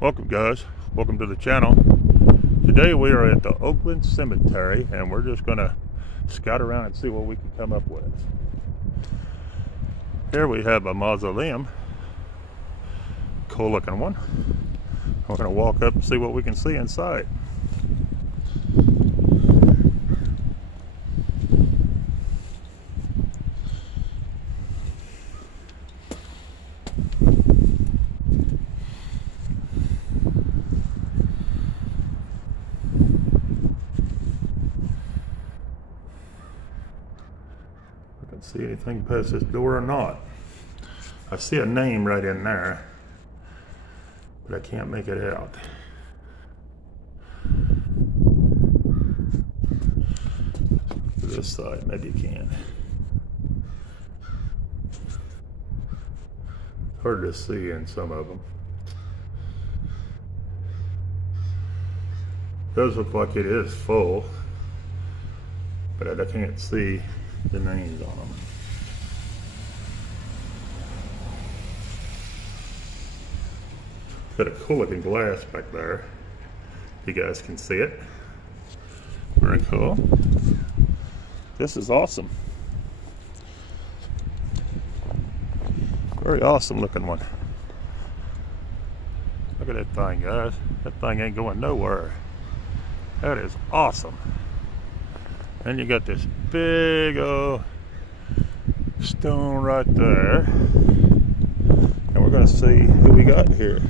Welcome guys, welcome to the channel. Today we are at the Oakland Cemetery and we're just going to scout around and see what we can come up with. Here we have a mausoleum, cool looking one. We're going to walk up and see what we can see inside. See anything past this door or not. I see a name right in there, but I can't make it out. To this side, maybe you can. Hard to see in some of them. Does look like it is full, but I can't see the names on them. Got a cool looking glass back there. You guys can see it. Very cool. This is awesome. Very awesome looking one. Look at that thing, guys. That thing ain't going nowhere. That is awesome. And you got this big old stone right there. And we're going to see who we got here.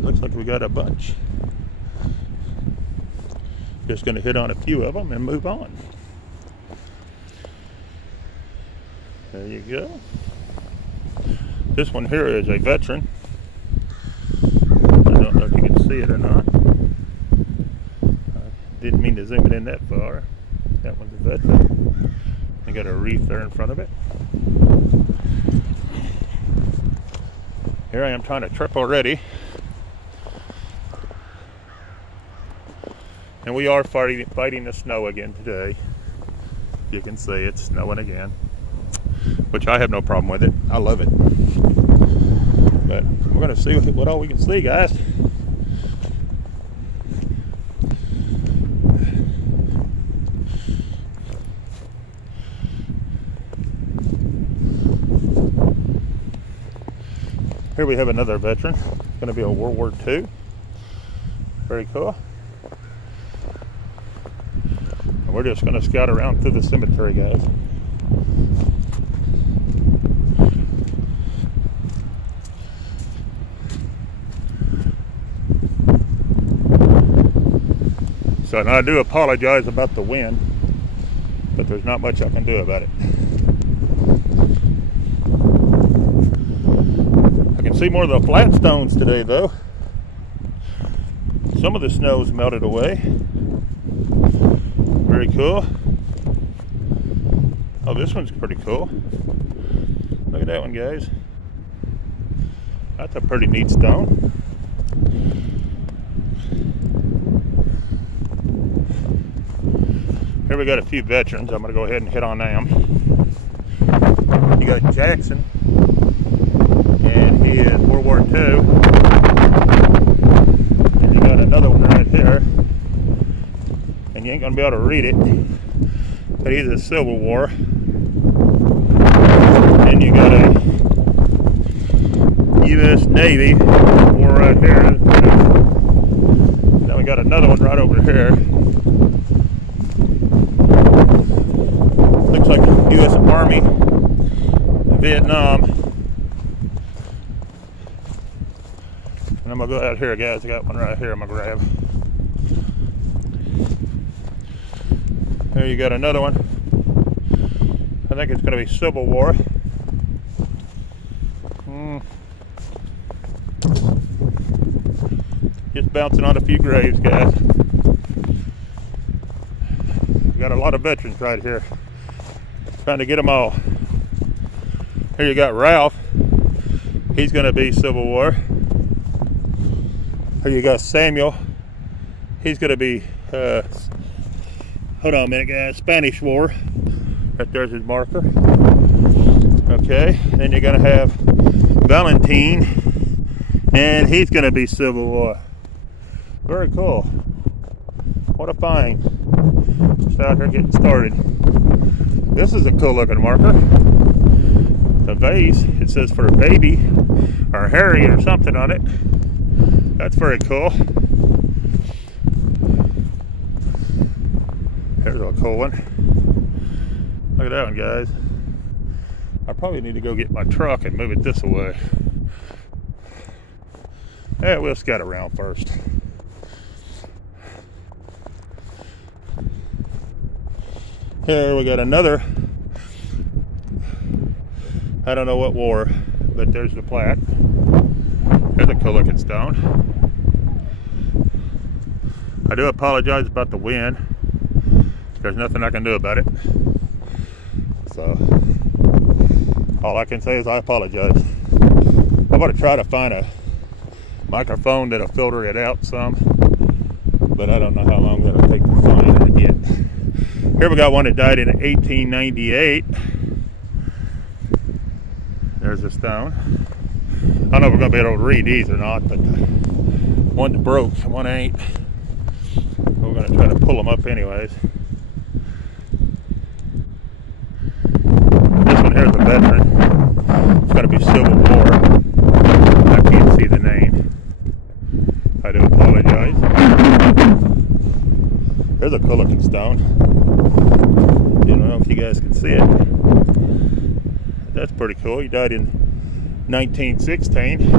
Looks like we got a bunch. Just going to hit on a few of them and move on. There you go. This one here is a veteran. I don't know if you can see it or not. Didn't mean to zoom it in that far. That one's a veteran. I got a wreath there in front of it. Here I am trying to trip already. And we are fighting the snow again today. You can see it's snowing again, which I have no problem with it. I love it. But we're going to see what all we can see, guys. Here we have another veteran. It's going to be a World War II. Very cool. And we're just going to scout around through the cemetery, guys. So now I do apologize about the wind, but there's not much I can do about it. See more of the flat stones today though. Some of the snow's melted away. Very cool. Oh, this one's pretty cool. Look at that one, guys. That's a pretty neat stone. Here we got a few veterans. I'm going to go ahead and hit on them. You got Jackson. And he is World War II. And you got another one right here. And you ain't going to be able to read it. But he's a Civil War. And you got a U.S. Navy war right here. Then we got another one right over here. Looks like U.S. Army, Vietnam. I'm going to go out here, guys. I got one right here I'm going to grab. Here you got another one. I think it's going to be Civil War. Just bouncing on a few graves, guys. We got a lot of veterans right here. Trying to get them all. Here you got Ralph. He's going to be Civil War. Here you got Samuel. He's going to be, hold on a minute, guys, Spanish War. Right there's his marker. Okay, then you're going to have Valentine, and he's going to be Civil War. Very cool. What a find. Just out here getting started. This is a cool looking marker. The vase, it says for a baby or Harry or something on it. That's very cool. Here's a cool one. Look at that one, guys. I probably need to go get my truck and move it this way. Yeah, we'll scout around first. Here we got another, I don't know what war, but there's the plaque. There's a cool looking stone. I do apologize about the wind. There's nothing I can do about it. So, all I can say is I apologize. I'm going to try to find a microphone that'll filter it out some, but I don't know how long that'll take to find and get. Here we got one that died in 1898. There's a stone. I don't know if we're going to be able to read these or not, but one broke, one ain't. We're going to try to pull them up anyways. This one here is a veteran. It's going to be Civil War. I can't see the name. I do apologize. There's a cool looking stone. I don't know if you guys can see it. That's pretty cool. He died in 1916.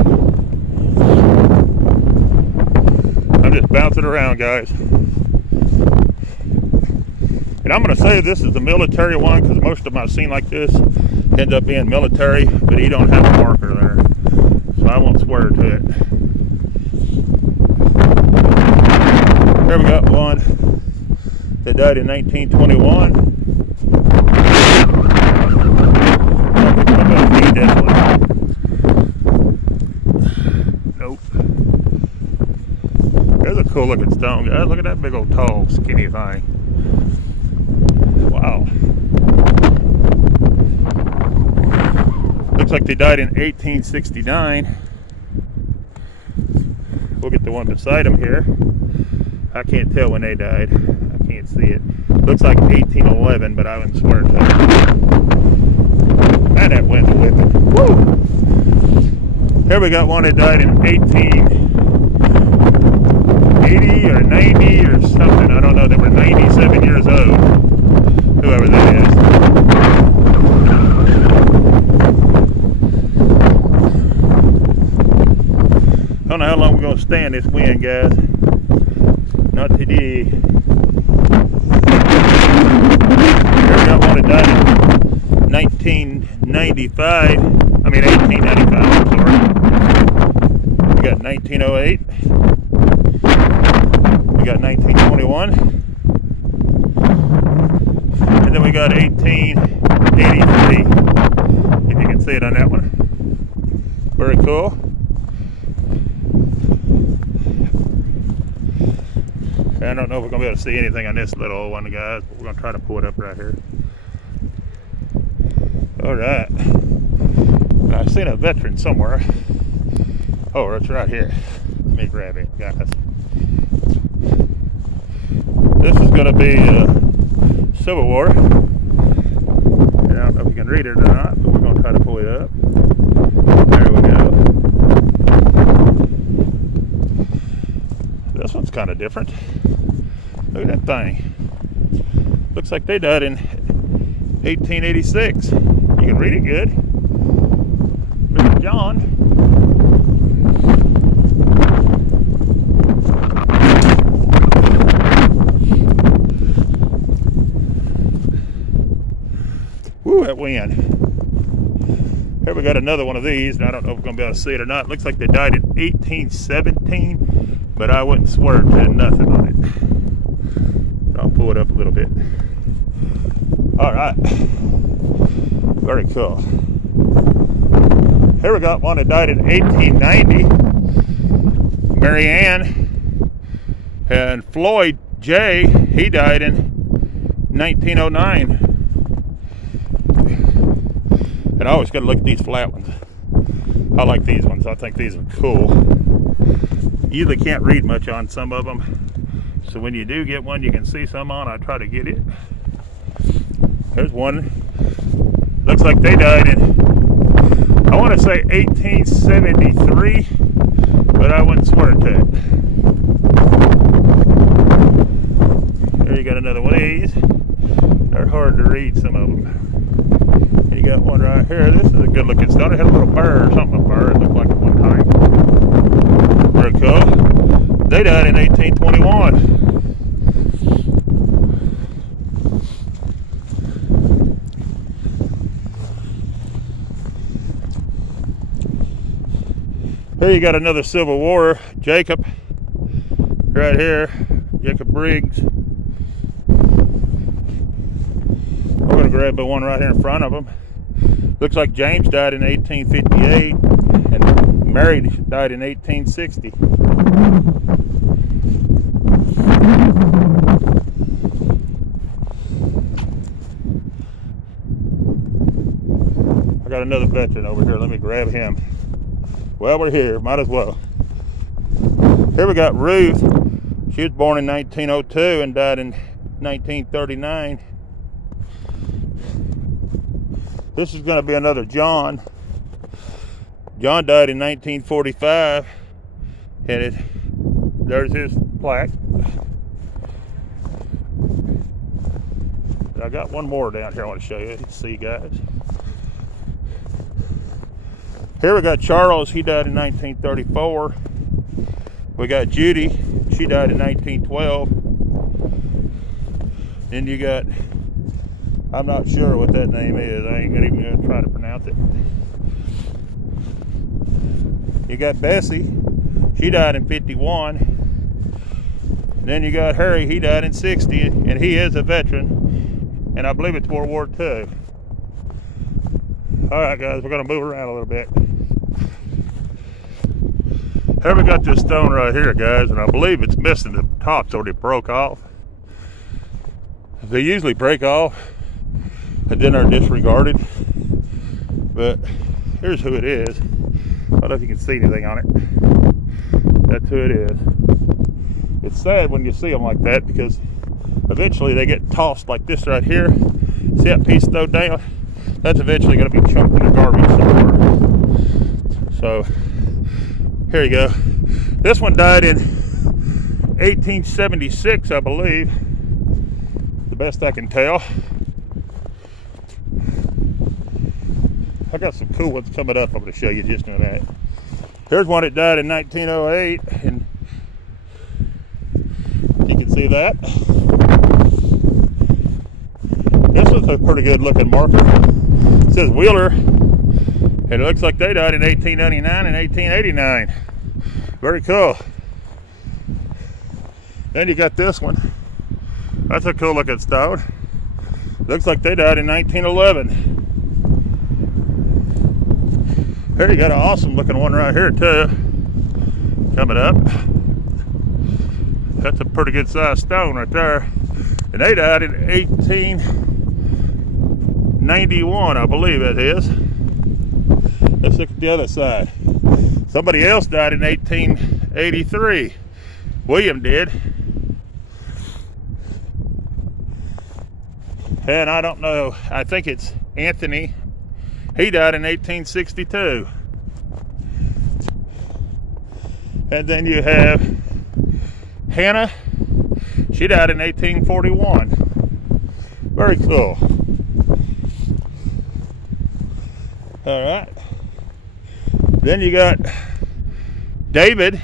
I'm just bouncing around, guys. And I'm going to say this is the military one because most of them I've seen like this end up being military, but he don't have a marker there. So I won't swear to it. Here we got one that died in 1921. Nope. There's a cool looking stone, guys. Look at that big old tall skinny thing. Wow. Looks like they died in 1869. We'll get the one beside them here. I can't tell when they died. I can't see it. Looks like 1811, but I wouldn't swear to it. And that wind's whipping. Woo! Here we got one that died in 1880 or 90 or something. I don't know. They were 97 years old. Whoever that is. I don't know how long we're going to stand this wind, guys. Not today. Here we got one that died in 1895. I mean 1895, I'm sorry. We got 1908. We got 1921. And then we got 1883. If you can see it on that one. Very cool. I don't know if we're going to be able to see anything on this little old one, guys, but we're going to try to pull it up right here. Alright. I've seen a veteran somewhere. Oh, it's right here. Let me grab it, guys. This is going to be Civil War. And I don't know if you can read it or not, but we're going to try to pull it up. There we go. This one's kind of different. Look at that thing. Looks like they died in 1886. You can read it good. Mr. John. Woo, that wind. Here we got another one of these, and I don't know if we're going to be able to see it or not. It looks like they died in 1817, but I wouldn't swear to nothing on it. I'll pull it up a little bit. All right. Very cool. Here we got one that died in 1890. Mary Ann. And Floyd J., he died in 1909. And I always got to look at these flat ones. I like these ones. I think these are cool. You usually can't read much on some of them. So when you do get one you can see some on, I try to get it. There's one. Looks like they died in, I want to say 1873, but I wouldn't swear to it. There you got another one of these. They're hard to read, some of them. And you got one right here. This is a good looking stone. It had a little burr or something, a burr. It looked like at one time. Very cool. They died in 1821. Here you got another Civil War, Jacob, right here, Jacob Briggs. We're going to grab the one right here in front of him. Looks like James died in 1858 and Mary died in 1860. I got another veteran over here. Let me grab him. Well, we're here, might as well. Here we got Ruth. She was born in 1902 and died in 1939. This is going to be another John. John died in 1945. And there's his plaque. I got one more down here I want to show you. See, guys. Here we got Charles, he died in 1934. We got Judy, she died in 1912. Then you got, I'm not sure what that name is. I ain't even gonna try to pronounce it. You got Bessie, she died in 51. And then you got Harry, he died in 60, and he is a veteran. And I believe it's World War II. All right, guys, we're gonna move around a little bit. Here we got this stone right here, guys, and I believe it's missing. The top's already broke off. They usually break off and then are disregarded. But here's who it is. I don't know if you can see anything on it. That's who it is. It's sad when you see them like that because eventually they get tossed like this right here. See that piece thrown down? That's eventually going to be chunked in the garbage somewhere. So here you go. This one died in 1876, I believe. The best I can tell. I got some cool ones coming up I'm going to show you just in a minute. Here's one that died in 1908, and you can see that. This is a pretty good looking marker. It says Wheeler, and it looks like they died in 1899 and 1889. Very cool. Then you got this one. That's a cool looking stone. Looks like they died in 1911. Here you got an awesome looking one right here too. Coming up. That's a pretty good sized stone right there. And they died in 1891, I believe it is. Let's look at the other side. Somebody else died in 1883. William did. And I don't know, I think it's Anthony. He died in 1862. And then you have Hannah. She died in 1841. Very cool. All right. Then you got David.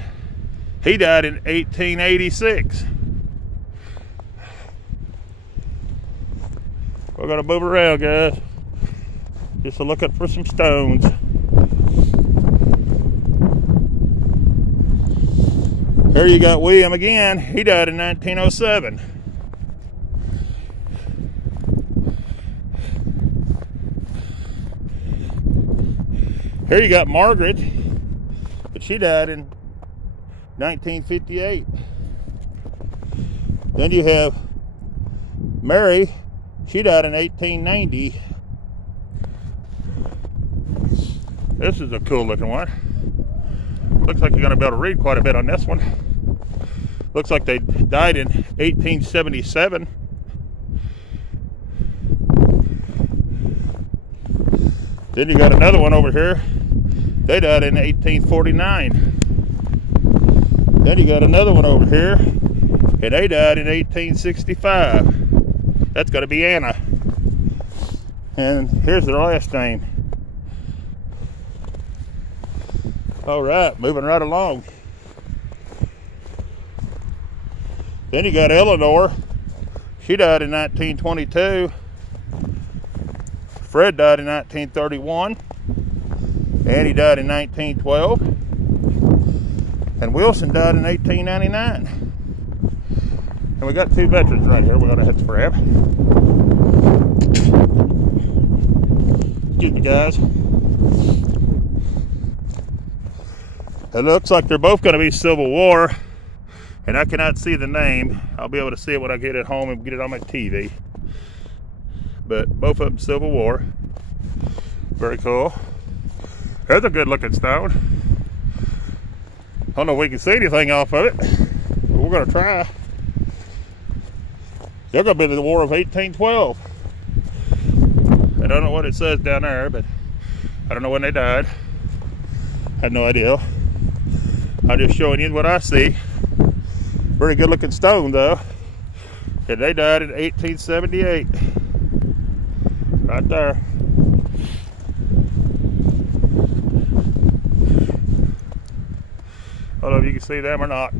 He died in 1886. We're gonna move around, guys. Just looking for some stones. Here you got William again. He died in 1907. Here you got Margaret, but she died in 1958. Then you have Mary. She died in 1890. This is a cool looking one. Looks like you're going to be able to read quite a bit on this one. Looks like they died in 1877. Then you got another one over here. They died in 1849. Then you got another one over here, and they died in 1865. That's got to be Anna. And here's their last name. All right, moving right along. Then you got Eleanor. She died in 1922. Fred died in 1931. Annie died in 1912. And Wilson died in 1899. And we got two veterans right here we're going to have to grab. Excuse me, guys. It looks like they're both going to be Civil War. And I cannot see the name. I'll be able to see it when I get it home and get it on my TV. But both of them Civil War. Very cool. There's a good looking stone. I don't know if we can see anything off of it, but we're going to try. They're going to be the War of 1812. I don't know what it says down there, but I don't know when they died. I have no idea. I'm just showing you what I see. Very good looking stone though. And they died in 1878. Right there. I don't know if you can see them or not.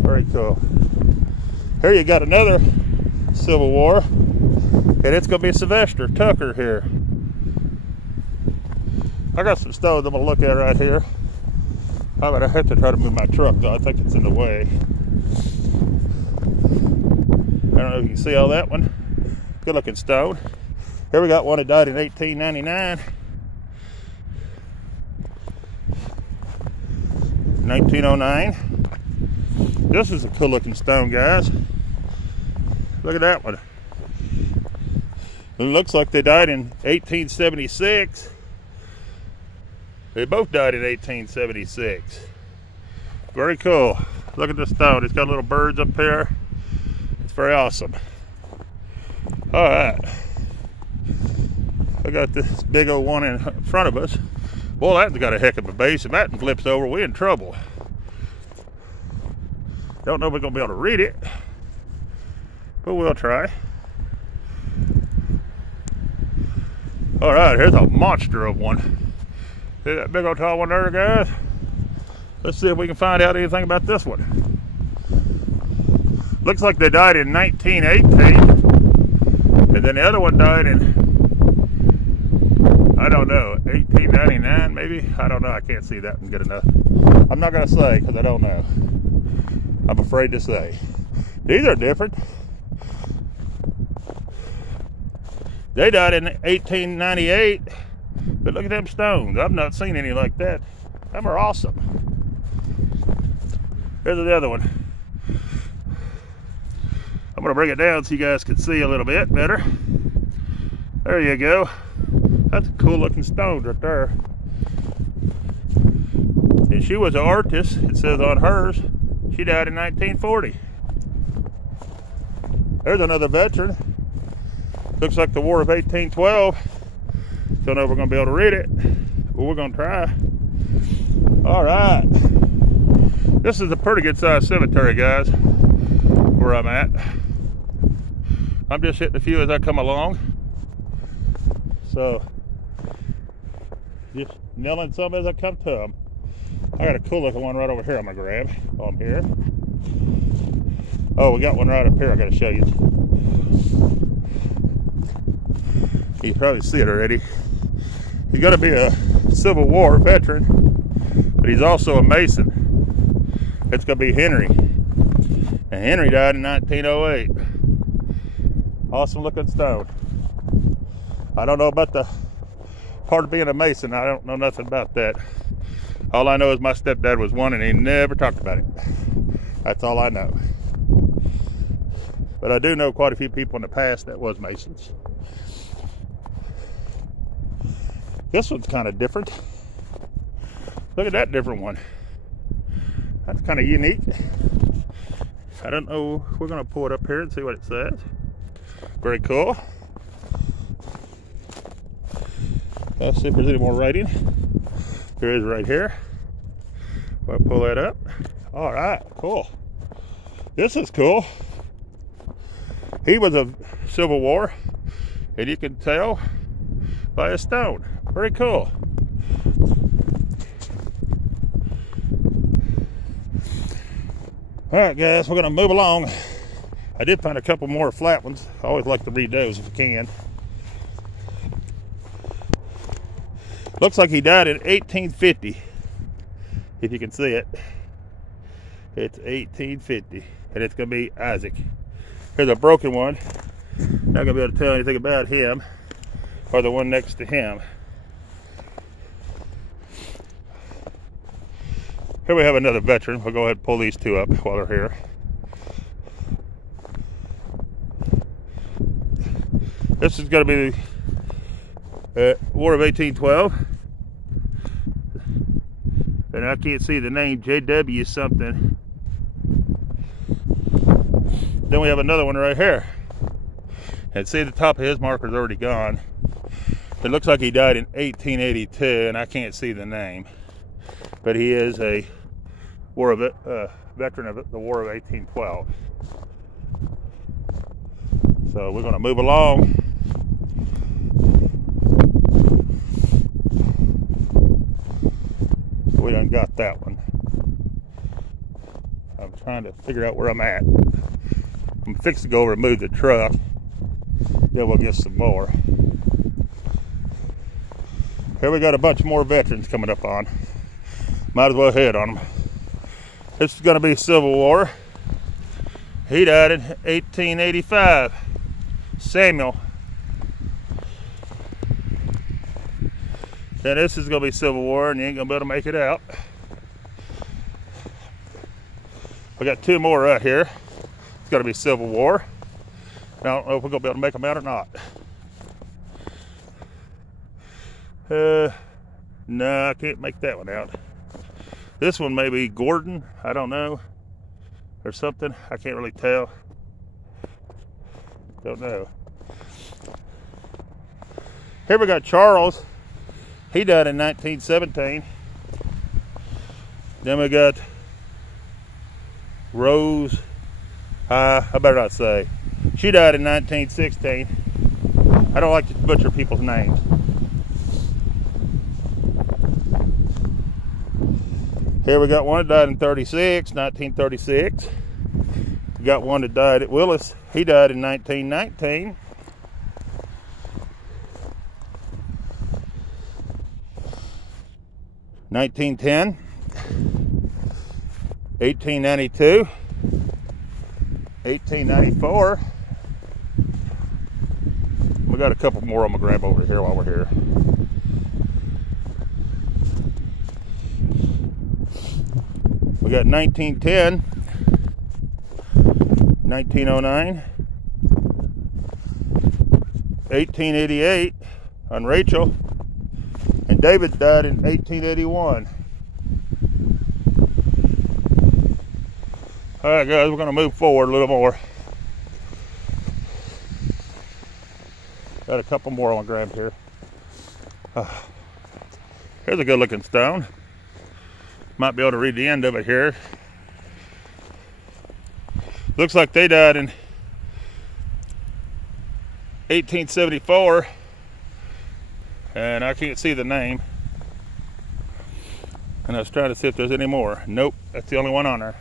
Very cool. Here you got another Civil War. And it's going to be Sylvester Tucker here. I got some stones I'm going to look at right here. I'm going to have to try to move my truck though. I think it's in the way. I don't know if you can see all that one. Good looking stone. Here we got one that died in 1899. 1909. This is a cool looking stone, guys. Look at that one. It looks like they died in 1876. They both died in 1876. Very cool. Look at the stone. It's got little birds up here. It's very awesome. All right. I got this big old one in front of us. Boy, that's got a heck of a base. If that flips over, we're in trouble. Don't know if we're going to be able to read it, but we'll try. All right, here's a monster of one. See that big old tall one there, guys? Let's see if we can find out anything about this one. Looks like they died in 1918, and then the other one died in, I don't know, 1899 maybe? I don't know, I can't see that one good enough. I'm not gonna say because I don't know. I'm afraid to say. These are different. They died in 1898, but look at them stones. I've not seen any like that. Them are awesome. Here's the other one. I'm gonna bring it down so you guys can see a little bit better. There you go. That's a cool looking stone right there. And she was an artist, it says on hers. She died in 1940. There's another veteran. Looks like the War of 1812. Don't know if we're gonna be able to read it, but we're gonna try. All right. This is a pretty good sized cemetery, guys, where I'm at. I'm just hitting a few as I come along. So, just nailing some as I come to them. I got a cool looking one right over here I'm gonna grab while I'm here. Oh, we got one right up here I gotta show you. You can probably see it already. He's gotta be a Civil War veteran, but he's also a Mason. It's gonna be Henry. And Henry died in 1908. Awesome looking stone. I don't know about the part of being a Mason. I don't know nothing about that. All I know is my stepdad was one and he never talked about it. That's all I know. But I do know quite a few people in the past that was Masons. This one's kind of different. Look at that different one. That's kind of unique. I don't know. We're going to pull it up here and see what it says. Very cool. Let's see if there's any more writing. There is right here. I'll pull that up. All right, cool. This is cool. He was a Civil War, and you can tell by a stone. Very cool. All right, guys, we're going to move along. I did find a couple more flat ones. I always like to read those if I can. Looks like he died in 1850. If you can see it. It's 1850. And it's going to be Isaac. Here's a broken one. Not going to be able to tell anything about him or the one next to him. Here we have another veteran. We'll go ahead and pull these two up while they're here. This is going to be the War of 1812. And I can't see the name, JW something. Then we have another one right here. And see, the top of his marker's already gone. It looks like he died in 1882, and I can't see the name. But he is a veteran of the War of 1812. So we're going to move along. We done got that one. I'm trying to figure out where I'm at. I'm fixing to go over and move the truck. Then we'll get some more. Here we got a bunch more veterans coming up on. Might as well hit on them. This is going to be Civil War. He died in 1885. Samuel. Then this is going to be Civil War, and you ain't going to be able to make it out. We got two more right here. It's going to be Civil War. I don't know if we're going to be able to make them out or not. No, I can't make that one out. This one may be Gordon, I don't know, or something. I can't really tell. Don't know. Here we got Charles. He died in 1917. Then we got Rose. I better not say. She died in 1916. I don't like to butcher people's names. Here we got one that died in 1936. We got one that died at Willis. He died in 1919. (1910), 1892, 1894. We got a couple more I'm gonna grab over here while we're here. We got 1910, 1909, 1888 on Rachel, and David died in 1881. All right, guys, we're going to move forward a little more. Got a couple more on grab here. Here's a good looking stone. Might be able to read the end of it here. Looks like they died in 1874, and I can't see the name. And I was trying to see if there's any more. Nope, that's the only one on there.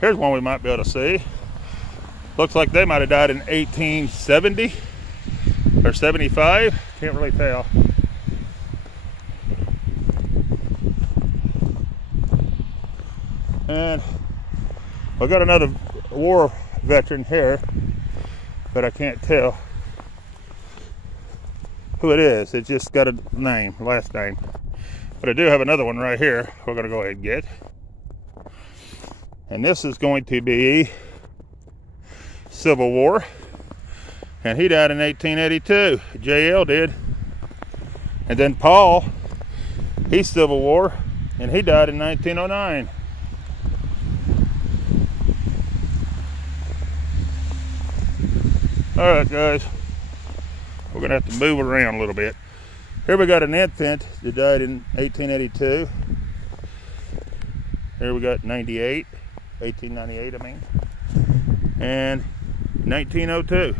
Here's one we might be able to see. Looks like they might have died in 1870 or 75. Can't really tell. And we got another war veteran here, but I can't tell who it is. It just got a name, last name. But I do have another one right here we're going to go ahead and get. And this is going to be Civil War. And he died in 1882. JL did. And then Paul, he's Civil War, and he died in 1909. All right, guys, we're gonna have to move around a little bit. Here we got an infant that died in 1882. Here we got 1898, I mean, and 1902.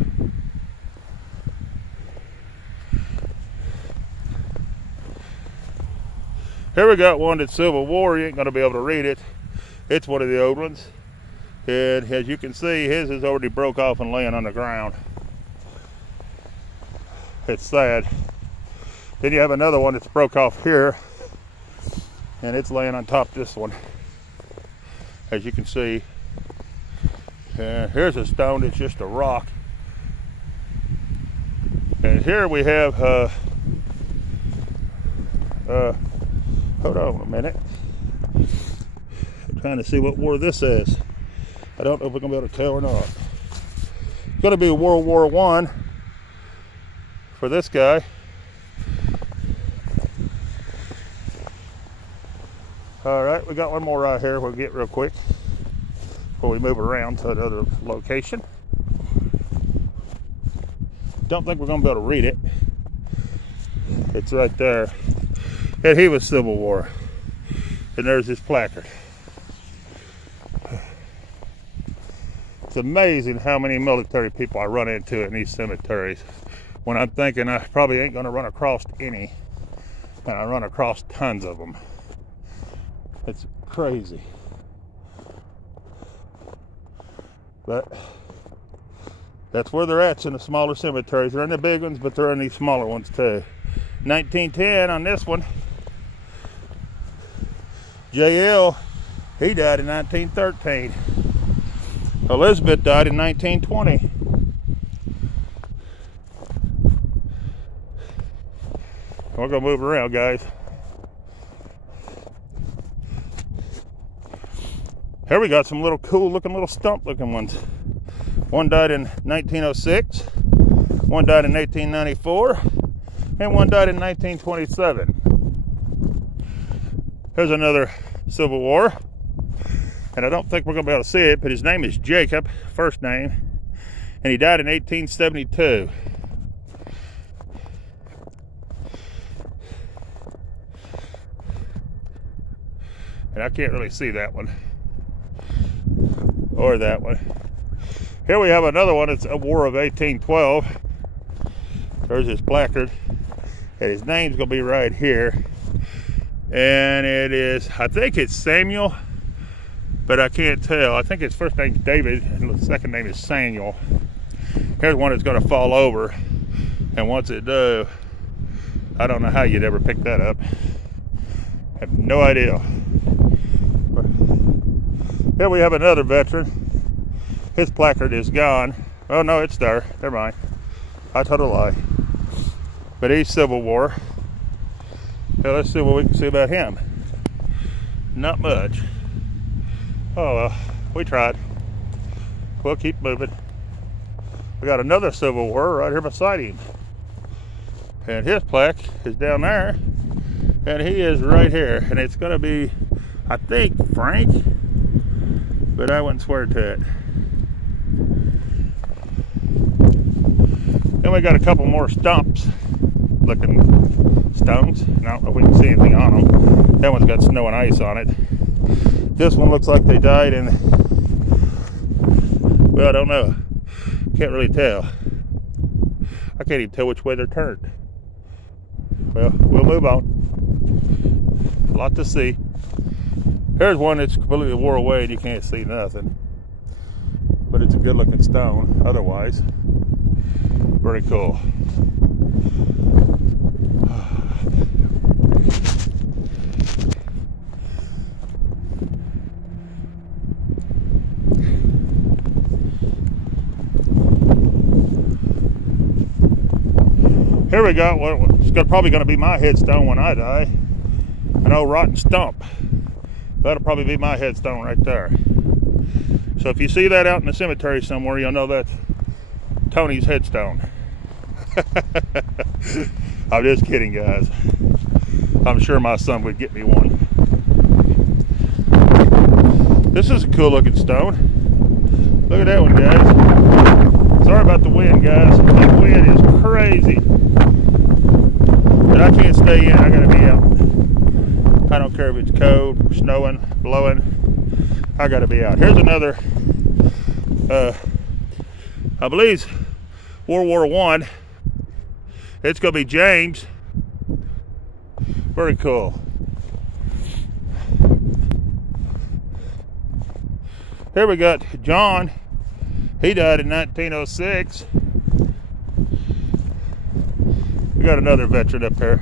Here we got one that's Civil War. You ain't gonna be able to read it. It's one of the Oaklands. And as you can see, his is already broke off and laying on the ground. It's sad. Then you have another one that's broke off here, and it's laying on top of this one, as you can see. And here's a stone that's just a rock. And here we have, hold on a minute. I'm trying to see what war this is. I don't know if we're gonna be able to tell or not. It's gonna be World War I for this guy. All right, we got one more right here. We'll get real quick before we move around to another location. Don't think we're gonna be able to read it. It's right there. And he was Civil War. And there's his placard. It's amazing how many military people I run into in these cemeteries when I'm thinking I probably ain't gonna run across any, and I run across tons of them. It's crazy. But that's where they're at, in the smaller cemeteries. They're in the big ones, but they're in these smaller ones too. 1910 on this one. JL, he died in 1913. Elizabeth died in 1920. We're gonna move around, guys. Here we got some little cool looking little stump looking ones. One died in 1906, one died in 1894, and one died in 1927. Here's another Civil War. And I don't think we're going to be able to see it, but his name is Jacob, first name, and he died in 1872. And I can't really see that one, or that one. Here we have another one. It's a War of 1812. There's his placard, and his name's going to be right here. And it is, I think it's Samuel, but I can't tell. I think his first name's David and the second name is Samuel. Here's one that's gonna fall over, and once it does, I don't know how you'd ever pick that up. I have no idea. Here we have another veteran. His placard is gone. Oh no, it's there. Never mind. I told a lie. But he's Civil War. Now let's see what we can see about him. Not much. Oh well, we tried. We'll keep moving. We got another Civil War right here beside him. And his plaque is down there. And he is right here. And it's gonna be, I think, Frank. But I wouldn't swear to it. Then we got a couple more stumps looking stones. And I don't know if we can see anything on them. That one's got snow and ice on it. This one looks like they died in, well, I don't know. Can't really tell. I can't even tell which way they're turned. Well, we'll move on. A lot to see. Here's one that's completely wore away and you can't see nothing. But it's a good looking stone otherwise. Very cool. Here we got what's probably going to be my headstone when I die. An old rotten stump. That'll probably be my headstone right there. So if you see that out in the cemetery somewhere, you'll know that's Tony's headstone. I'm just kidding, guys. I'm sure my son would get me one. This is a cool looking stone. Look at that one, guys. Sorry about the wind, guys. That wind is crazy. But I can't stay in. I gotta be out. I don't care if it's cold, snowing, blowing. I gotta be out. Here's another, I believe World War I. It's gonna be James. Very cool. Here we got John. He died in 1906. We got another veteran up here.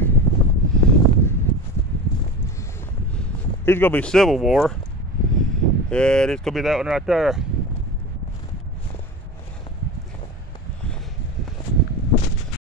He's gonna be Civil War. And it's gonna be that one right there.